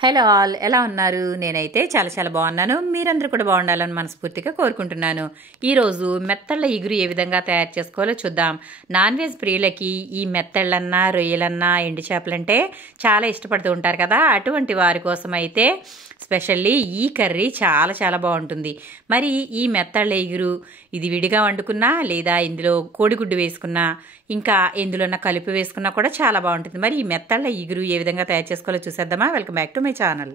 Hello all, ఎలా ఉన్నారు? నేనైతే చాలా బాగున్నాను. మీరందరూ కూడా బాగుండాలని మనస్ఫూర్తిగా కోరుకుంటున్నాను. ఈరోజు మెత్తళ్ళ ఇగురు ఏ విధంగా తయారు చేసుకోవాలో చూద్దాం. నాన్ వెజ్ ప్రియులకి ఈ మెత్తళ్ళన్నా, రొయ్యలన్నా, ఎండు చేపలంటే చాలా ఇష్టపడుతూ ఉంటారు కదా. అటువంటి వారి కోసం అయితే స్పెషల్లీ ఈ కర్రీ చాలా బాగుంటుంది. మరి ఈ మెత్తళ్ళ ఇగురు ఇది విడిగా వండుకున్నా లేదా ఇందులో కోడిగుడ్డు వేసుకున్నా ఇంకా ఎందులోన్నా కలిపి వేసుకున్నా కూడా చాలా బాగుంటుంది. మరి ఈ మెత్తళ్ళ ఇగురు ఏ విధంగా తయారు చేసుకోవాలో చూసేద్దామా? Welcome back to my channel.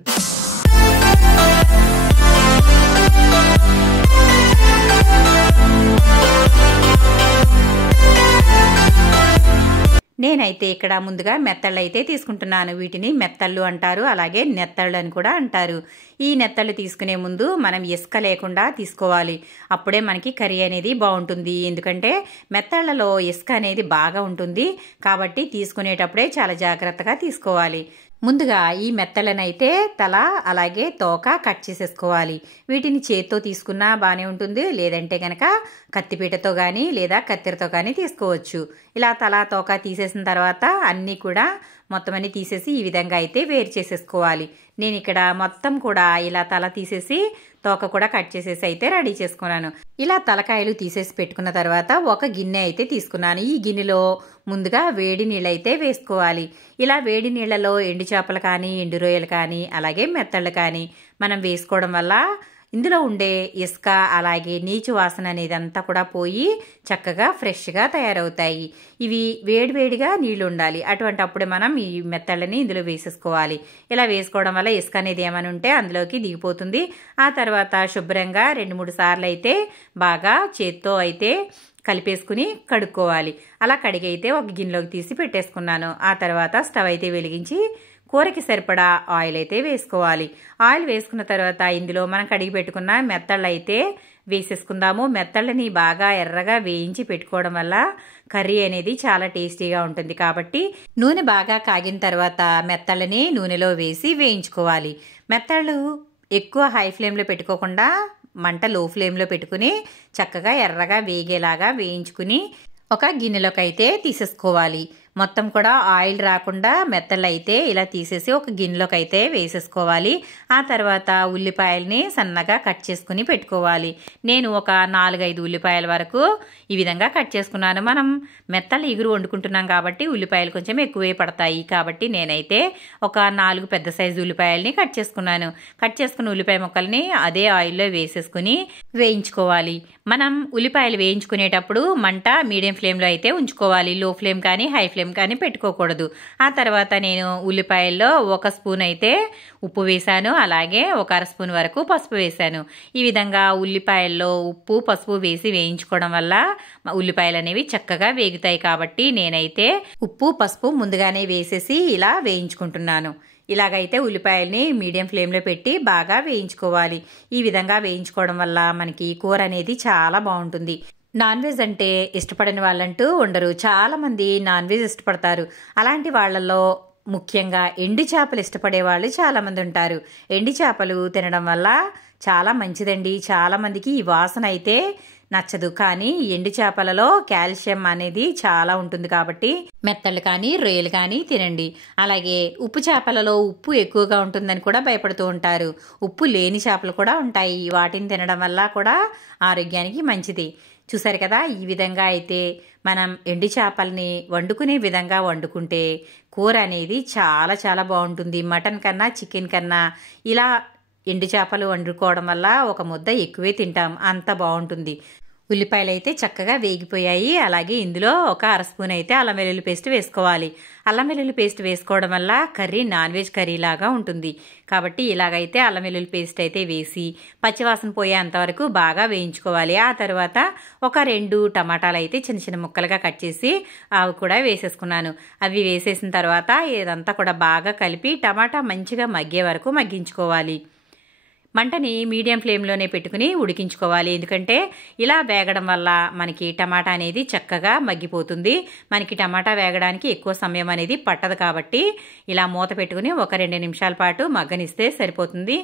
నేనైతే ఇక్కడ ముందుగా మెత్తళ్ళు అయితే తీసుకుంటున్నాను. వీటిని మెత్తళ్ళు అంటారు, అలాగే నెత్తళ్ళు అని కూడా అంటారు. ఈ నెత్తళ్ళు తీసుకునే ముందు మనం ఇసుక లేకుండా తీసుకోవాలి. అప్పుడే మనకి కర్రీ అనేది బాగుంటుంది. ఎందుకంటే మెత్తళ్ళలో ఇసుక అనేది బాగా ఉంటుంది కాబట్టి తీసుకునేటప్పుడే చాలా జాగ్రత్తగా తీసుకోవాలి. ముందుగా ఈ మెత్తలనైతే తల అలాగే తోక కట్ చేసేసుకోవాలి. వీటిని చేత్తో తీసుకున్నా బాగానే ఉంటుంది, లేదంటే కనుక కత్తిపీటతో కానీ లేదా కత్తెరతో కానీ తీసుకోవచ్చు. ఇలా తల తోక తీసేసిన తర్వాత అన్నీ కూడా మొత్తం అన్ని తీసేసి ఈ విధంగా అయితే వేరు చేసేసుకోవాలి. నేను ఇక్కడ మొత్తం కూడా ఇలా తల తీసేసి తోక కూడా కట్ చేసేసి అయితే రెడీ చేసుకున్నాను. ఇలా తలకాయలు తీసేసి పెట్టుకున్న తర్వాత ఒక గిన్నె అయితే తీసుకున్నాను. ఈ గిన్నెలో ముందుగా వేడి నీళ్ళు అయితే వేసుకోవాలి. ఇలా వేడి నీళ్ళలో ఎండు చేపలు కానీ, ఎండు రొయ్యలు కానీ, అలాగే మెత్తళ్ళు కానీ మనం వేసుకోవడం వల్ల ఇందులో ఉండే ఇసుక అలాగే నీచు వాసన అనేది అంతా కూడా పోయి చక్కగా ఫ్రెష్గా తయారవుతాయి. ఇవి వేడివేడిగా నీళ్లు ఉండాలి. అటువంటి అప్పుడే మనం ఈ మెత్తళ్ళని ఇందులో వేసేసుకోవాలి. ఇలా వేసుకోవడం వల్ల ఇసుక అనేది ఏమైనా ఉంటే అందులోకి దిగిపోతుంది. ఆ తర్వాత శుభ్రంగా 2-3 సార్లు అయితే బాగా చేత్తో అయితే కలిపేసుకుని కడుక్కోవాలి. అలా కడిగి అయితే ఒక గిన్నెలోకి తీసి పెట్టేసుకున్నాను. ఆ తర్వాత స్టవ్ అయితే వెలిగించి కూరకి సరిపడా ఆయిల్ అయితే వేసుకోవాలి. ఆయిల్ వేసుకున్న తర్వాత ఇందులో మనం కడిగి పెట్టుకున్న మెత్తళ్ళు అయితే వేసేసుకుందాము. మెత్తళ్ళని బాగా ఎర్రగా వేయించి పెట్టుకోవడం వల్ల కర్రీ అనేది చాలా టేస్టీగా ఉంటుంది. కాబట్టి నూనె బాగా కాగిన తర్వాత మెత్తళ్ళని నూనెలో వేసి వేయించుకోవాలి. మెత్తళ్ళు ఎక్కువ హై ఫ్లేమ్లో పెట్టుకోకుండా మంట లో ఫ్లేమ్లో పెట్టుకుని చక్కగా ఎర్రగా వేగేలాగా వేయించుకుని ఒక గిన్నెలోకి అయితే తీసేసుకోవాలి. మొత్తం కూడా ఆయిల్ రాకుండా మెత్తళ్ళు అయితే ఇలా తీసేసి ఒక గిన్నెలోకి అయితే వేసేసుకోవాలి. ఆ తర్వాత ఉల్లిపాయల్ని సన్నగా కట్ చేసుకుని పెట్టుకోవాలి. నేను ఒక 4-5 ఉల్లిపాయల వరకు ఈ విధంగా కట్ చేసుకున్నాను. మనం మెత్తళ్ళు ఇగురు వండుకుంటున్నాం కాబట్టి ఉల్లిపాయలు కొంచెం ఎక్కువే పడతాయి. కాబట్టి నేనైతే ఒక 4 పెద్ద సైజు ఉల్లిపాయల్ని కట్ చేసుకున్నాను. కట్ చేసుకున్న ఉల్లిపాయ ముక్కల్ని అదే ఆయిల్లో వేసేసుకుని వేయించుకోవాలి. మనం ఉల్లిపాయలు వేయించుకునేటప్పుడు మంట మీడియం ఫ్లేమ్లో అయితే ఉంచుకోవాలి. లో ఫ్లేమ్ కానీ హై ఫ్లేమ్ కానీ పెట్టుకోకూడదు. ఆ తర్వాత నేను ఉల్లిపాయల్లో 1 స్పూన్ అయితే ఉప్పు వేశాను, అలాగే 1/2 స్పూన్ వరకు పసుపు వేశాను. ఈ విధంగా ఉల్లిపాయల్లో ఉప్పు పసుపు వేసి వేయించుకోవడం వల్ల ఉల్లిపాయలు అనేవి చక్కగా వేగుతాయి. కాబట్టి నేనైతే ఉప్పు పసుపు ముందుగానే వేసేసి ఇలా వేయించుకుంటున్నాను. ఇలాగైతే ఉల్లిపాయల్ని మీడియం ఫ్లేమ్లో పెట్టి బాగా వేయించుకోవాలి. ఈ విధంగా వేయించుకోవడం వల్ల మనకి కూర అనేది చాలా బాగుంటుంది. నాన్ వెజ్ అంటే ఇష్టపడని వాళ్ళంటూ ఉండరు. చాలామంది నాన్ వెజ్ ఇష్టపడతారు. అలాంటి వాళ్ళల్లో ముఖ్యంగా ఎండు చేపలు ఇష్టపడే వాళ్ళు చాలామంది ఉంటారు. ఎండు చేపలు తినడం వల్ల చాలా మంచిదండి. చాలామందికి ఈ వాసన అయితే నచ్చదు. కానీ ఎండు చేపలలో కాల్షియం అనేది చాలా ఉంటుంది కాబట్టి మెత్తళ్ళు కానీ రొయ్యలు కానీ తినండి. అలాగే ఉప్పు చేపలలో ఉప్పు ఎక్కువగా ఉంటుందని కూడా భయపడుతూ ఉంటారు. ఉప్పు లేని చేపలు కూడా ఉంటాయి. వాటిని తినడం వల్ల కూడా ఆరోగ్యానికి మంచిది. చూసారు కదా, ఈ విధంగా అయితే మనం ఎండు చేపల్ని వండుకునే విధంగా వండుకుంటే కూర అనేది చాలా బాగుంటుంది. మటన్ కన్నా చికెన్ కన్నా ఇలా ఎండు చేపలు వండుకోవడం వల్ల ఒక ముద్ద ఎక్కువే తింటాం. అంత బాగుంటుంది. ఉల్లిపాయలు అయితే చక్కగా వేగిపోయాయి. అలాగే ఇందులో ఒక 1/2 స్పూన్ అయితే అల్లం వెల్లుల్లి పేస్ట్ వేసుకోవాలి. అల్లం వెల్లుల్లి పేస్ట్ వేసుకోవడం వల్ల కర్రీ నాన్ వెజ్ కర్రీ లాగా ఉంటుంది. కాబట్టి ఇలాగైతే అల్లం వెల్లుల్లి పేస్ట్ అయితే వేసి పచ్చివాసన పోయేంతవరకు బాగా వేయించుకోవాలి. ఆ తర్వాత ఒక 2 టమాటాలు అయితే చిన్న ముక్కలుగా కట్ చేసి అవి కూడా వేసేసుకున్నాను. అవి వేసేసిన తర్వాత ఇదంతా కూడా బాగా కలిపి టమాటా మంచిగా మగ్గే వరకు మగ్గించుకోవాలి. మంటని మీడియం ఫ్లేమ్లోనే పెట్టుకుని ఉడికించుకోవాలి. ఎందుకంటే ఇలా వేగడం వల్ల మనకి టమాటా అనేది చక్కగా మగ్గిపోతుంది. మనకి టమాటా వేగడానికి ఎక్కువ సమయం అనేది పట్టదు. కాబట్టి ఇలా మూత పెట్టుకుని ఒక 2 నిమిషాల పాటు మగ్గనిస్తే సరిపోతుంది.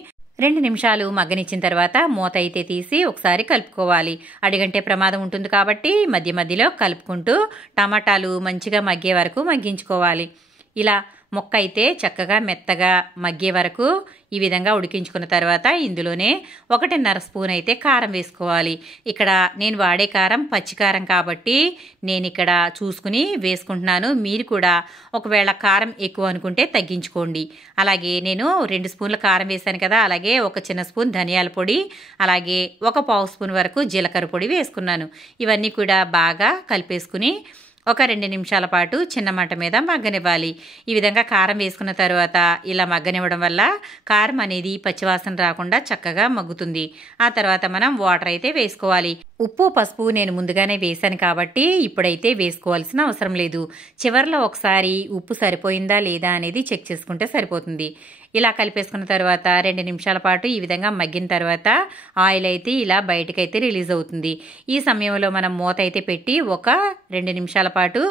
2 నిమిషాలు మగ్గనిచ్చిన తర్వాత మూత అయితే తీసి ఒకసారి కలుపుకోవాలి. అడిగంటే ప్రమాదం ఉంటుంది కాబట్టి మధ్యలో కలుపుకుంటూ టమాటాలు మంచిగా మగ్గే వరకు మగ్గించుకోవాలి. ఇలా ముక్క అయితే చక్కగా మెత్తగా మగ్గే వరకు ఈ విధంగా ఉడికించుకున్న తర్వాత ఇందులోనే 1.5 స్పూన్ అయితే కారం వేసుకోవాలి. ఇక్కడ నేను వాడే కారం పచ్చికారం కాబట్టి నేను ఇక్కడ చూసుకుని వేసుకుంటున్నాను. మీరు కూడా ఒకవేళ కారం ఎక్కువ అనుకుంటే తగ్గించుకోండి. అలాగే నేను 2 స్పూన్ల కారం వేశాను కదా, అలాగే ఒక చిన్న స్పూన్ ధనియాల పొడి, అలాగే ఒక పావు స్పూన్ వరకు జీలకర్ర పొడి వేసుకున్నాను. ఇవన్నీ కూడా బాగా కలిపేసుకుని ఒక 2 నిమిషాల పాటు చిన్న మంట మీద మగ్గనివ్వాలి. ఈ విధంగా కారం వేసుకున్న తర్వాత ఇలా మగ్గనివ్వడం వల్ల కారం అనేది పచ్చివాసన రాకుండా చక్కగా మగ్గుతుంది. ఆ తర్వాత మనం వాటర్ అయితే వేసుకోవాలి. ఉప్పు పసుపు నేను ముందుగానే వేశాను కాబట్టి ఇప్పుడైతే వేసుకోవాల్సిన అవసరం లేదు. చివర్లో ఒకసారి ఉప్పు సరిపోయిందా లేదా అనేది చెక్ చేసుకుంటే సరిపోతుంది. ఇలా కలిపేసుకున్న తర్వాత 2 నిమిషాల పాటు ఈ విధంగా మగ్గిన తర్వాత ఆయిల్ అయితే ఇలా బయటకైతే రిలీజ్ అవుతుంది. ఈ సమయంలో మనం మూత అయితే పెట్టి ఒక 2 నిమిషాల పాటు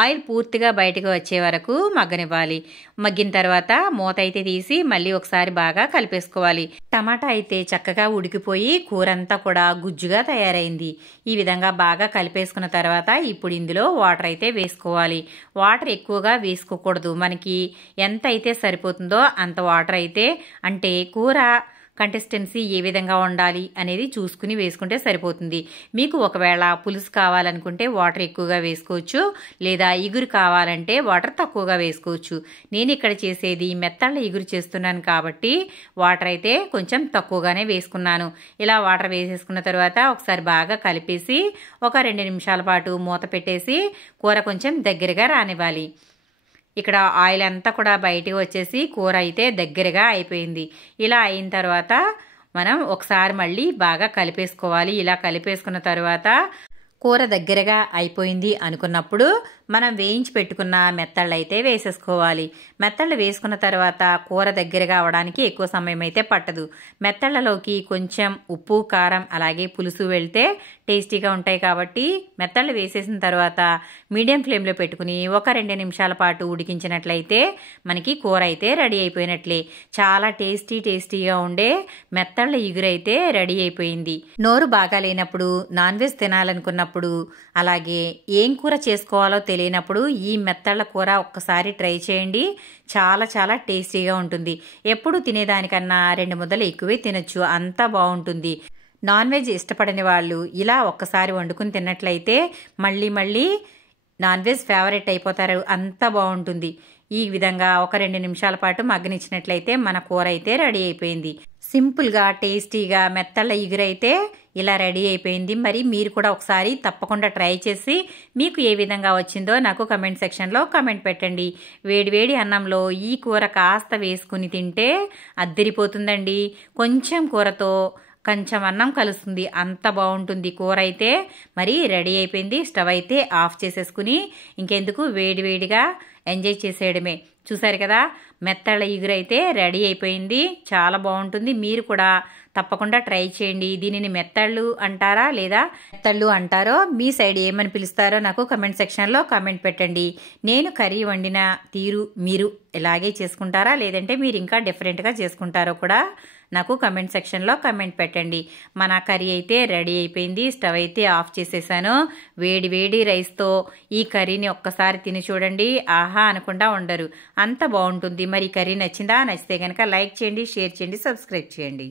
ఆయిల్ పూర్తిగా బయటకు వచ్చే వరకు మగ్గనివ్వాలి. మగ్గిన తర్వాత మూత అయితే తీసి మళ్ళీ ఒకసారి బాగా కలిపేసుకోవాలి. టమాటా అయితే చక్కగా ఉడికిపోయి కూర అంతా కూడా గుజ్జుగా తయారైంది. ఈ విధంగా బాగా కలిపేసుకున్న తర్వాత ఇప్పుడు ఇందులో వాటర్ అయితే వేసుకోవాలి. వాటర్ ఎక్కువగా వేసుకోకూడదు. మనకి ఎంత అయితే సరిపోతుందో అంత వాటర్ అయితే, అంటే కూర కన్సిస్టెన్సీ ఏ విధంగా ఉండాలి అనేది చూసుకుని వేసుకుంటే సరిపోతుంది. మీకు ఒకవేళ పులుసు కావాలనుకుంటే వాటర్ ఎక్కువగా వేసుకోవచ్చు, లేదా ఇగురు కావాలంటే వాటర్ తక్కువగా వేసుకోవచ్చు. నేను ఇక్కడ చేసేది మెత్తళ్ళ ఇగురు చేస్తున్నాను కాబట్టి వాటర్ అయితే కొంచెం తక్కువగానే వేసుకున్నాను. ఇలా వాటర్ వేసేసుకున్న తర్వాత ఒకసారి బాగా కలిపేసి ఒక 2 నిమిషాల పాటు మూత పెట్టేసి కూర కొంచెం దగ్గరగా రానివ్వాలి. ఇక్కడ ఆయిల్ అంతా కూడా బయటికి వచ్చేసి కూర అయితే దగ్గరగా అయిపోయింది. ఇలా అయిన తర్వాత మనం ఒకసారి మళ్ళీ బాగా కలిపేసుకోవాలి. ఇలా కలిపేసుకున్న తర్వాత కూర దగ్గరగా అయిపోయింది అనుకున్నప్పుడు మనం వేయించి పెట్టుకున్న మెత్తళ్ళు అయితే వేసేసుకోవాలి. మెత్తళ్ళు వేసుకున్న తర్వాత కూర దగ్గరగా అవడానికి ఎక్కువ సమయం అయితే పట్టదు. మెత్తళ్ళలోకి కొంచెం ఉప్పు కారం అలాగే పులుసు వెళ్తే టేస్టీగా ఉంటాయి కాబట్టి మెత్తళ్ళు వేసేసిన తర్వాత మీడియం ఫ్లేమ్లో పెట్టుకుని ఒక 2 నిమిషాల పాటు ఉడికించినట్లయితే మనకి కూర అయితే రెడీ అయిపోయినట్లే. చాలా టేస్టీగా ఉండే మెత్తళ్ళ ఇగురైతే రెడీ అయిపోయింది. నోరు బాగా లేనప్పుడు, నాన్ వెజ్ తినాలనుకున్నప్పుడు, అలాగే ఏం కూర చేసుకోవాలో తెలియనప్పుడు ఈ మెత్తళ్ళ కూర ఒక్కసారి ట్రై చేయండి. చాలా టేస్టీగా ఉంటుంది. ఎప్పుడు తినేదానికన్నా 2 ముద్దలు ఎక్కువే తినొచ్చు, అంత బాగుంటుంది. నాన్ వెజ్ ఇష్టపడని వాళ్ళు ఇలా ఒక్కసారి వండుకుని తిన్నట్లయితే మళ్ళీ నాన్ వెజ్ ఫేవరెట్ అయిపోతారు, అంత బాగుంటుంది. ఈ విధంగా ఒక 2 నిమిషాల పాటు మగ్గనిచ్చినట్లయితే మన కూర అయితే రెడీ అయిపోయింది. సింపుల్గా టేస్టీగా మెత్తళ్ళ ఇగురైతే ఇలా రెడీ అయిపోయింది. మరి మీరు కూడా ఒకసారి తప్పకుండా ట్రై చేసి మీకు ఏ విధంగా వచ్చిందో నాకు కమెంట్ సెక్షన్లో కమెంట్ పెట్టండి. వేడివేడి అన్నంలో ఈ కూర కాస్త వేసుకుని తింటే అద్దరిపోతుందండి. కొంచెం కూరతో కొంచెం అన్నం కలుస్తుంది, అంత బాగుంటుంది కూర అయితే. మరి రెడీ అయిపోయింది. స్టవ్ అయితే ఆఫ్ చేసేసుకుని ఇంకెందుకు వేడివేడిగా ఎంజాయ్ చేసేయడమే. చూసారు కదా, మెత్తళ్ళ ఇగురైతే రెడీ అయిపోయింది. చాలా బాగుంటుంది. మీరు కూడా తప్పకుండా ట్రై చేయండి. దీనిని మెత్తళ్ళు అంటారా లేదా మెత్తళ్ళు అంటారో, మీ సైడ్ ఏమని పిలుస్తారో నాకు కమెంట్ సెక్షన్లో కమెంట్ పెట్టండి. నేను కర్రీ వండిన తీరు మీరు ఇలాగే చేసుకుంటారా, లేదంటే మీరు ఇంకా డిఫరెంట్గా చేసుకుంటారో కూడా నాకు కమెంట్ సెక్షన్లో కమెంట్ పెట్టండి. మన కర్రీ అయితే రెడీ అయిపోయింది. స్టవ్ అయితే ఆఫ్ చేసేసాను. వేడి రైస్తో ఈ కర్రీని ఒక్కసారి తిని చూడండి, ఆహా అనకుండా ఉండరు, అంత బాగుంటుంది. మరి కర్రీ నచ్చిందా? నచ్చితే కనుక లైక్ చేయండి, షేర్ చేయండి, సబ్స్క్రైబ్ చేయండి.